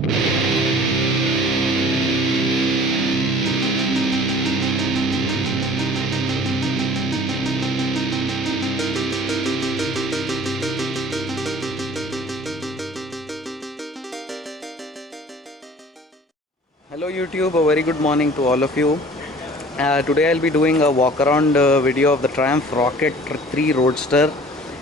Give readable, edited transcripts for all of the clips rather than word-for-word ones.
Hello YouTube, a very good morning to all of you. Today I'll be doing a walk around video of the Triumph Rocket 3 Roadster,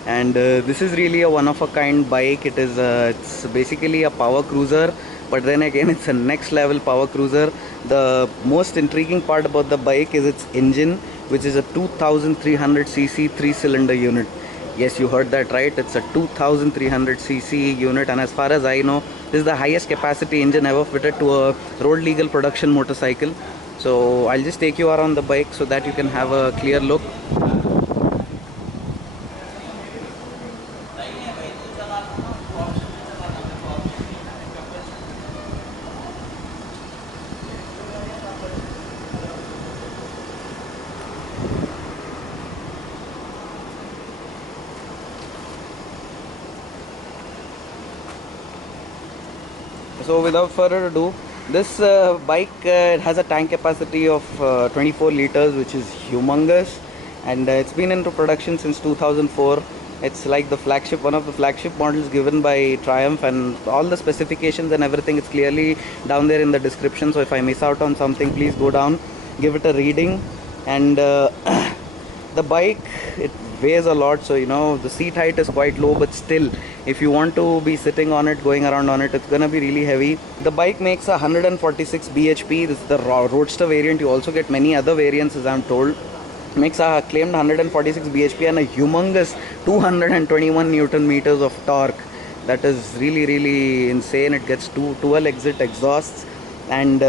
and this is really a one of a kind bike. It's basically a power cruiser, but then again it's a next level power cruiser. The most intriguing part about the bike is its engine, which is a 2300cc 3-cylinder unit. Yes, you heard that right. It's a 2300cc unit, and as far as I know, this is the highest capacity engine ever fitted to a road legal production motorcycle. So I'll just take you around the bike so that you can have a clear look. So without further ado, this bike has a tank capacity of 24 liters, which is humongous, and it's been into production since 2004. It's like the flagship, one of the flagship models given by Triumph, and all the specifications and everything, it's clearly down there in the description. So if I miss out on something, please go down, give it a reading. And the bike, it weighs a lot, so you know the seat height is quite low, but still if you want to be sitting on it, going around on it, it's gonna be really heavy. The bike makes 146 bhp. This is the Roadster variant. You also get many other variants, as I'm told. Makes a claimed 146 bhp and a humongous 221 newton meters of torque. That is really insane. It gets 12 exit exhausts, and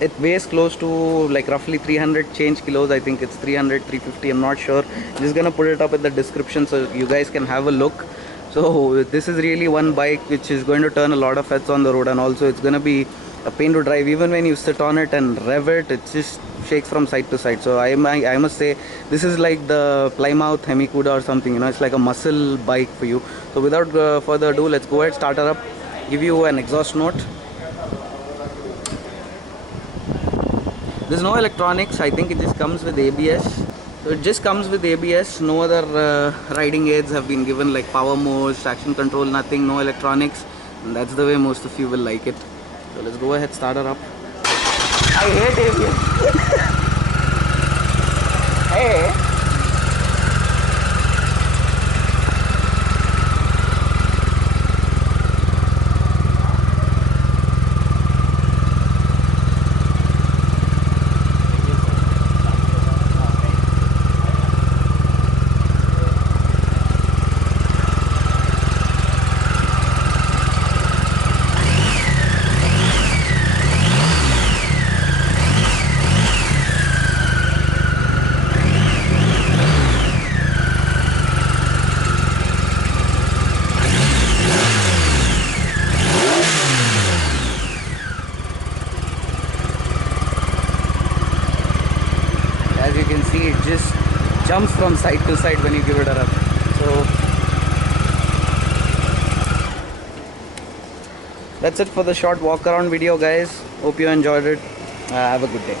it weighs close to like roughly 300 change kilos. I think it's 350. I'm not sure. I'm just gonna put it up in the description so you guys can have a look. So this is really one bike which is going to turn a lot of heads on the road, and also it's gonna be a pain to drive. Even when you sit on it and rev it, it just shakes from side to side. So I must say this is like the Plymouth Hemicuda or something, you know. It's like a muscle bike for you. So without further ado, let's go ahead, start her up, give you an exhaust note. There's no electronics. I think it just comes with ABS. So it just comes with ABS. No other riding aids have been given, like power modes, traction control, nothing, no electronics. And that's the way most of you will like it. So let's go ahead, start her up. I hate ABS. Hey. As you can see, it just jumps from side to side when you give it a rub. So that's it for the short walk around video, guys. Hope you enjoyed it. Have a good day.